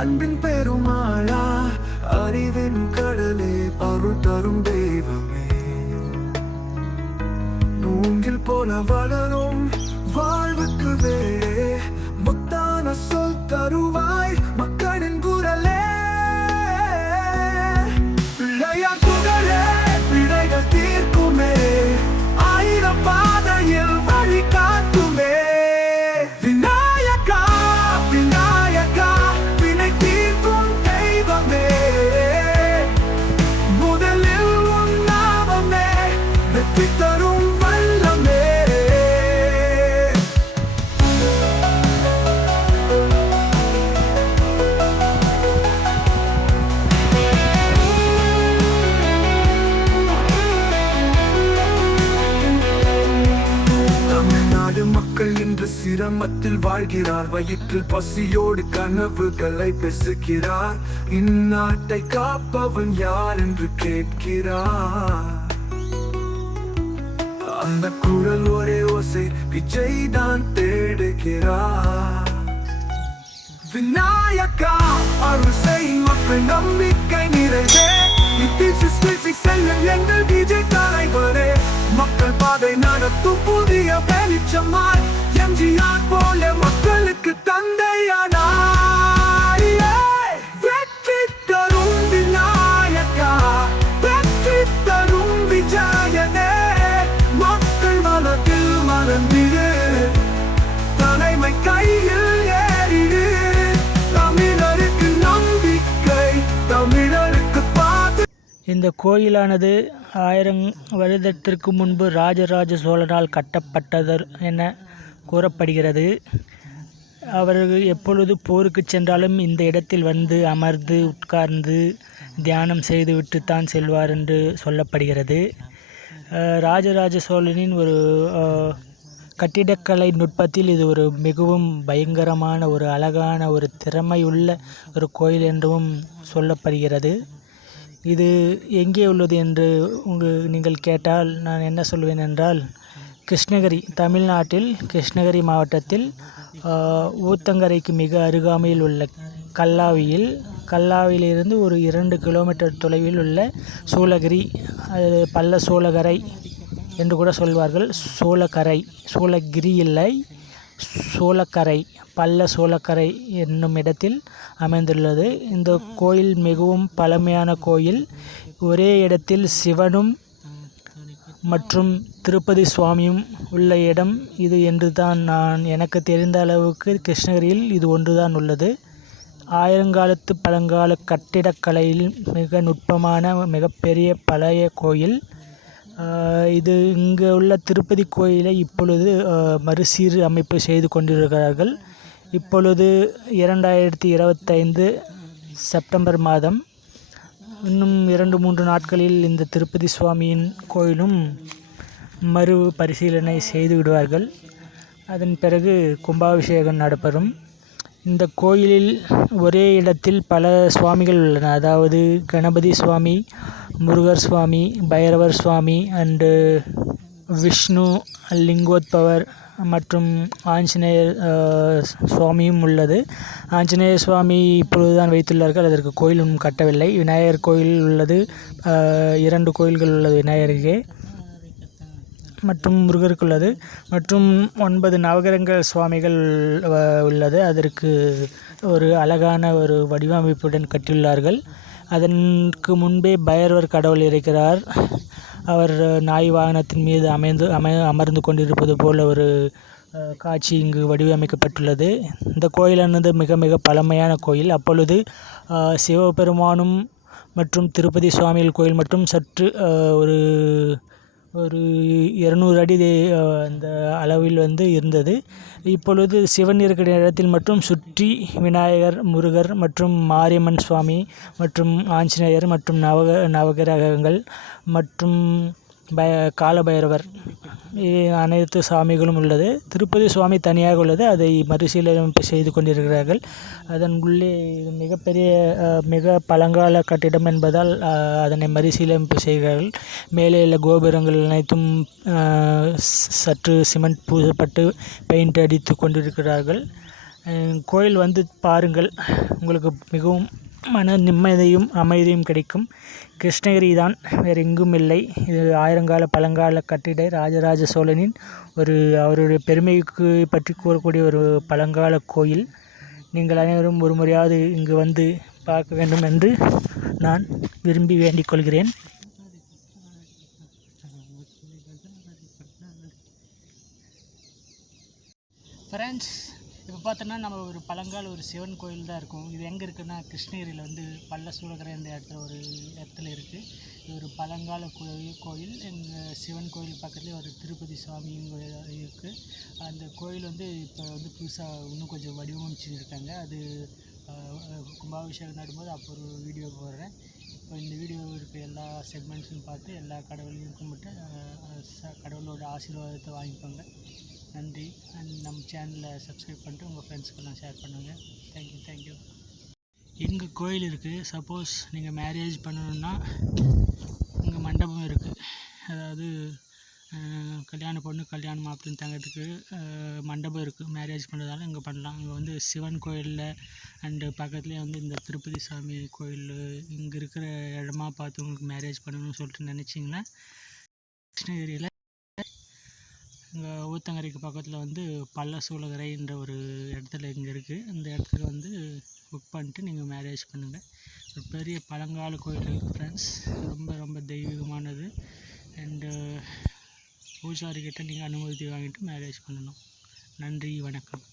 அன்பின் பெருமாளா, அறிவின் கடலே, அருள் தரும் தெய்வமே, மூங்கில் போல வளரும் வாழ்வுக்கு வேறே முத்தான சொல் தருவாய் மக்களின் குரலே. பிள்ளையார் புகழே பிழைகள் தீர்க்குமே, ஆயிரம் பாதையில் வழி காட்டுமே. விநாயகா விநாயகா வினை தீர்க்கும் தெய்வமே, முதலில் உன் நாமமே வெற்றி தரும் வல்லமே. தமிழ்நாடு மக்கள் இன்று சிரமத்தில் வாழ்கிறார், வயிற்றில் பசியோடு கனவுகளை பேசுகிறார். இந்நாட்டை காப்பவன் யார் என்று கேட்கிறார். அந்த குரல் ஒரே ஓசை, விஜய் தான் தேடுகிறார். விநாயகா அருள் செய் மக்கள் நம்பிக்கை நிறைவே, செல்லும் எங்கள் விஜய் தலைவரே. மக்கள் பாதை நடத்தும் புதிய வெளிச்சமாய், எம்ஜிஆர் போல மக்களுக்கு தந்தையானாய். வெற்றி தரும் விநாயகா, வெற்றி தரும் விஜயனே, மக்கள் மனத்தில் மறந்திடு, தலைமை கையில் ஏறிடு. தமிழருக்கு நம்பிக்கை, தமிழருக்கு பாது. இந்த கோயிலானது 1000 வருடத்திற்கு முன்பு ராஜராஜ சோழனால் கட்டப்பட்டது என கூறப்படுகிறது. அவர் எப்பொழுது போருக்கு சென்றாலும் இந்த இடத்தில் வந்து அமர்ந்து உட்கார்ந்து தியானம் செய்துவிட்டு தான் செல்வார் என்று சொல்லப்படுகிறது. ராஜராஜ சோழனின் ஒரு கட்டிடக்கலை நுட்பத்தில் இது ஒரு மிகவும் பயங்கரமான ஒரு அழகான ஒரு திறமையுள்ள ஒரு கோயில் என்றும் சொல்லப்படுகிறது. இது எங்கே உள்ளது என்று நீங்கள் கேட்டால் நான் என்ன சொல்வேன் என்றால், கிருஷ்ணகிரி, தமிழ்நாட்டில் கிருஷ்ணகிரி மாவட்டத்தில் ஊத்தங்கரைக்கு மிக அருகாமையில் உள்ள கல்லாவிலிருந்து ஒரு 2 கிலோமீட்டர் தொலைவில் உள்ள சூளகிரி, அது பள்ள சூளகரை என்று கூட சொல்வார்கள். சூளகிரி இல்லை, சூளக்கரை, பள்ள சூளக்கரை என்னும் இடத்தில் அமைந்துள்ளது. இந்த கோயில் மிகவும் பழமையான கோயில். ஒரே இடத்தில் சிவனும் மற்றும் திருப்பதி சுவாமியும் உள்ள இடம் இது என்று தான் எனக்கு தெரிந்த அளவுக்கு கிருஷ்ணகிரியில் இது ஒன்றுதான் உள்ளது. ஆயிரங்காலத்து பழங்கால கட்டிடக்கலையில் மிக நுட்பமான மிகப்பெரிய பழைய கோயில் இது. இங்கே உள்ள திருப்பதி கோயிலை இப்பொழுது மறுசீர் அமைப்பு செய்து கொண்டிருக்கிறார்கள். இப்பொழுது 2025 செப்டம்பர் மாதம், இன்னும் 2-3 நாட்களில் இந்த திருப்பதி சுவாமியின் கோயிலும் மறு பரிசீலனை செய்து விடுவார்கள். அதன் பிறகு கும்பாபிஷேகம் நடைபெறும். இந்த கோயிலில் ஒரே இடத்தில் பல சுவாமிகள் உள்ளன. அதாவது கணபதி சுவாமி, முருகர் சுவாமி, பைரவர் சுவாமி அண்டு விஷ்ணு லிங்கோத்பவர் மற்றும் ஆஞ்சநேயர் சுவாமியும் உள்ளது. ஆஞ்சநேயர் சுவாமி இப்பொழுதுதான் வைத்துள்ளார்கள், அதற்கு கோயில் இன்னும் கட்டவில்லை. விநாயகர் கோயில் உள்ளது, 2 கோயில்கள் உள்ளது விநாயகருக்கே மற்றும் முருகருக்கு உள்ளது. மற்றும் 9 நவகிரக சுவாமிகள் உள்ளது. அதற்கு ஒரு அழகான ஒரு வடிவமைப்புடன் கட்டியுள்ளார்கள். அதற்கு முன்பே பைரவர் கடவுள் இருக்கிறார். அவர் நாய் வாகனத்தின் மீது அமர்ந்து கொண்டிருப்பது போல ஒரு காட்சி இங்கு வடிவமைக்கப்பட்டுள்ளது. இந்த கோயிலானது மிக மிக பழமையான கோயில். அப்பொழுது சிவபெருமானும் மற்றும் திருப்பதி சுவாமிகள் கோயில் மற்றும் சற்று ஒரு ஒரு 200 அடி அந்த அளவில் வந்து இருந்தது. இப்பொழுது சிவன் இருக்கிற இடத்தில் மட்டும் சுற்றி விநாயகர், முருகர் மற்றும் மாரியம்மன் சுவாமி மற்றும் ஆஞ்சநேயர் மற்றும் நவகிரகங்கள் மற்றும் காலபைரவர் அனைத்து சாமிகளும் உள்ளது. திருப்பதி சுவாமி தனியாக உள்ளது. அதை மறுசீரமைப்பு செய்து கொண்டிருக்கிறார்கள். அதன் உள்ளே மிக பழங்கால கட்டிடம் என்பதால் அதனை மறுசீரமைப்பு செய்கிறார்கள். மேலே உள்ள கோபுரங்கள் அனைத்தும் சற்று சிமெண்ட் பூசப்பட்டு பெயிண்ட் அடித்து கொண்டிருக்கிறார்கள். கோயில் வந்து பாருங்கள், உங்களுக்கு மிகவும் மன நிம்மதியும் அமைதியும் கிடைக்கும். கிருஷ்ணகிரி தான், வேறு எங்கும் இல்லை. இது ஆயிரங்கால பழங்கால கட்டிட ராஜராஜ சோழனின் அவருடைய பெருமைக்கு பற்றி கூறக்கூடிய ஒரு பழங்கால கோயில். நீங்கள் அனைவரும் ஒரு முறையாவது இங்கு வந்து பார்க்க வேண்டும் என்று நான் விரும்பி வேண்டிக் கொள்கிறேன். ஃப்ரெண்ட்ஸ், இப்போ பார்த்தோன்னா நம்ம ஒரு பழங்கால ஒரு சிவன் கோயில் தான் இருக்கும். இது எங்கே இருக்குன்னா கிருஷ்ணகிரியில் வந்து பல்லசூழகரை என்ற இடத்துல இருக்குது. இது ஒரு பழங்கால கோயில். எங்கள் சிவன் கோயில் பக்கத்துலேயே ஒரு திருப்பதி சுவாமியும் இருக்குது. அந்த கோயில் வந்து இப்போ வந்து புதுசாக இன்னும் கொஞ்சம் வடிவமைச்சுருக்காங்க. அது கும்பாபிஷேகம் நடும்போது அப்போ ஒரு வீடியோ போடுறேன். இப்போ இந்த வீடியோ இருக்க எல்லா செக்மெண்ட்ஸும் பார்த்து எல்லா கடவுளையும் கும்பிட்டு கடவுளோட ஆசீர்வாதத்தை வாங்கிக்கோங்க. நன்றி. அண்ட் நம்ம சேனலை சப்ஸ்கிரைப் பண்ணிட்டு உங்கள் ஃப்ரெண்ட்ஸ்க்கெல்லாம் ஷேர் பண்ணுங்கள். தேங்க்யூ. எங்கள் கோயில் இருக்குது. சப்போஸ் நீங்கள் மேரேஜ் பண்ணணுன்னா இங்கே மண்டபம் இருக்குது. அதாவது கல்யாண பொண்ணு கல்யாண மாப்பிள்ளைன்னு தங்கிறதுக்கு மண்டபம் இருக்குது. மேரேஜ் பண்ணுறதால இங்கே பண்ணலாம். இங்கே வந்து சிவன் கோயிலில் அண்டு பக்கத்துலேயே வந்து இந்த திருப்பதி சாமி கோயில் இங்கே இருக்கிற இடமா பார்த்து உங்களுக்கு மேரேஜ் பண்ணணும்னு சொல்லிட்டு நினச்சிங்கன்னா கிருஷ்ணகிரியில் இங்கே ஊத்தங்கரைக்கு பக்கத்தில் வந்து பல்லசூழகரைன்ற ஒரு இடத்துல இங்கே இருக்குது. இந்த இடத்துல வந்து புக் பண்ணிட்டு நீங்கள் மேரேஜ் பண்ணுங்கள். ஒரு பெரிய பழங்கால கோயில் ஃப்ரெண்ட்ஸ், ரொம்ப தெய்வீகமானது. அண்டு பூஜாரிக்கிட்ட நீங்கள் அனுமதி வாங்கிட்டு மேரேஜ் பண்ணணும். நன்றி, வணக்கம்.